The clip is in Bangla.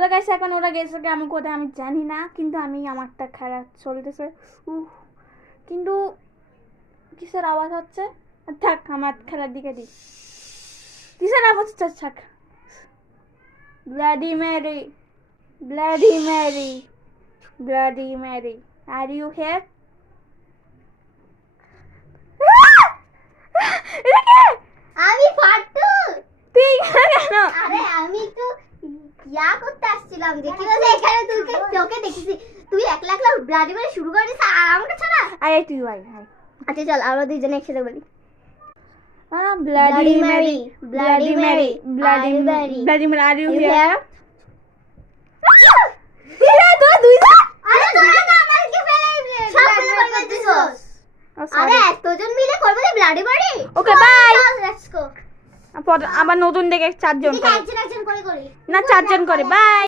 হ্যালো গাইস, এখন ওরা গেছে আমি কোথায় আমি জানি না, কিন্তু আমি আমারটা খেলা চলতেছে। কিন্তু কিসের আওয়াজ হচ্ছে? থাক, আমার খেলার দিকে দিই। কিসের আওয়াজ হচ্ছে? থাক। Bloody Mary, bloody Mary, bloody Mary, are you here? আমি ফাটু। তুই কেন? আরে আমি তো ইয়া করতে আসছিলাম, দেখি না এখানে তোকে দেখেছি তুই একলা একলা ব্লাডি মেরে শুরু করে দিস আর আমাকে ছাড়া। আরে তুই ভাই ভাই। আচ্ছা চল আমরা দুইজনে একসাথে বলি। Bloody Mary, bloody Mary, bloody Mary, bloody Mary, are you here? আরে তোরা তো আমাকে ফেলে সব ফেলে করে দিছস। আরে এতজন মিলে করবে না bloody Mary. Okay bye, let's go. আবার নতুন দেখে 4 জন করে। একজন একজন করে করি না 4 জন করে। বাই।